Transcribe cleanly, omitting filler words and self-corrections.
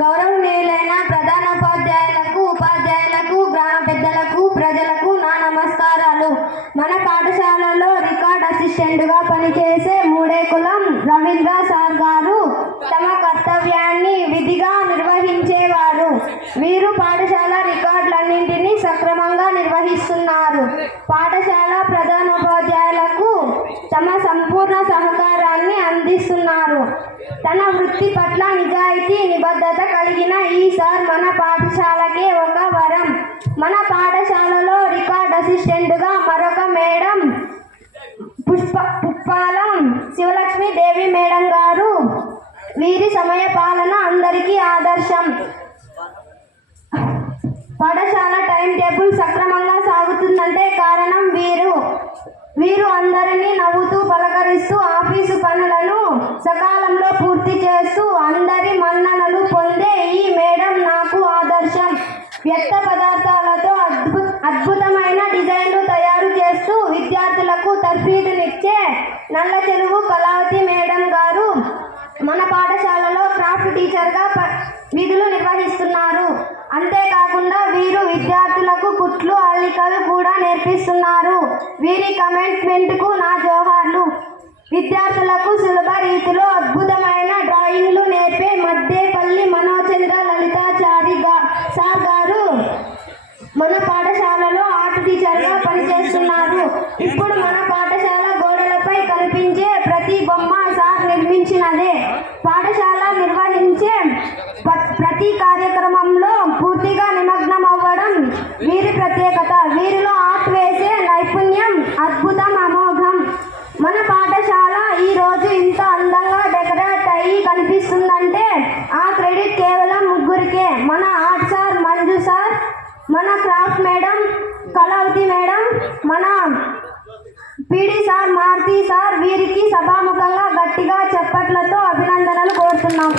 గౌరవనీయులైన ప్రధానోపాధ్యాయులకు, ఉపాధ్యాయులకు, గ్రామ పెద్దలకు, ప్రజలకు నా నమస్కారాలు. మన పాఠశాలలో రికార్డ్ అసిస్టెంట్గా పనిచేసే మూడేకులం రవీంద్ర సార్ గారు తమ కర్తవ్యాన్ని విధిగా నిర్వహించేవారు. వీరు పాఠశాల రికార్డులన్నింటినీ సక్రమంగా నిర్వహిస్తున్నారు. పాఠశాల ప్రధానోపాధ్యాయులకు తమ సంపూర్ణ సహకారాన్ని అందిస్తున్నారు. తన వృత్తి పట్ల నిజాయితీ, నిబద్ధత కలిగిన ఈ సార్ మన పాఠశాలకే ఒక వరం. మన పాఠశాలలో రికార్డ్ అసిస్టెంట్గా మరొక మేడం పుప్పాలం శివలక్ష్మి దేవి మేడం గారు. వీరి సమయ పాలన అందరికీ ఆదర్శం. పాఠశాల టైం టేబుల్ సక్రమంగా సాగుతుందంటే కారణం వీరు అందరినీ నవ్వుతూ పలకరిస్తూ ఆఫీసు పనులను సకాలంలో పూర్తి చేస్తూ అందరి మన్ననలు పొందే ఈ మేడం నాకు ఆదర్శం. వ్యర్థ పదార్థాలతో అద్భుతమైన డిజైన్లు తయారు చేస్తూ విద్యార్థులకు తర్ఫీదునిచ్చే నల్ల చెరువు కళావతి మేడం గారు మన పాఠశాలలో క్రాఫ్ట్ టీచర్గా విధులు నిర్వహిస్తున్నారు. అంతేకాకుండా వీరు విద్యార్థులకు కుట్లు, అల్లికలు కూడా నేర్పిస్తున్నారు. వీరి కమిట్మెంట్కు నా జోహార్లు. విద్యార్థులకు సులభ రీతిలో అద్భుతమైన డ్రాయింగ్లు నేర్పే మద్దేపల్లి మనోచంద్ర లలితాచారి సార్ గారు మన పాఠశాలలో ఆర్ట్ టీచర్గా పనిచేస్తున్నారు. ఇప్పుడు మన పాఠశాల గోడలపై కనిపించే ప్రతి బొమ్మ సార్ నిర్మించినదే. పాఠశాల నిర్వహించే ప్రతి కార్యక్రమంలో పూర్తిగా నిమగ్నం అవ్వడం వీరి ప్రత్యేకత. వీరిలో ఆర్ట్ వేసే నైపుణ్యం అద్భుతం, అమోఘం. మన పాఠశాల ఈరోజు ఇంత అందంగా డెకరేట్ అయ్యి కనిపిస్తుందంటే ఆ క్రెడిట్ కేవలం ముగ్గురికే. మన ఆర్ట్ సార్ మంజు సార్, మన క్రాఫ్ట్ మేడం కళావతి మేడం, మన పీడి సార్ మారుతి సార్. వీరికి సభాముఖంగా గట్టిగా చప్పట్లతో అభినందనలు కోరుతున్నాం.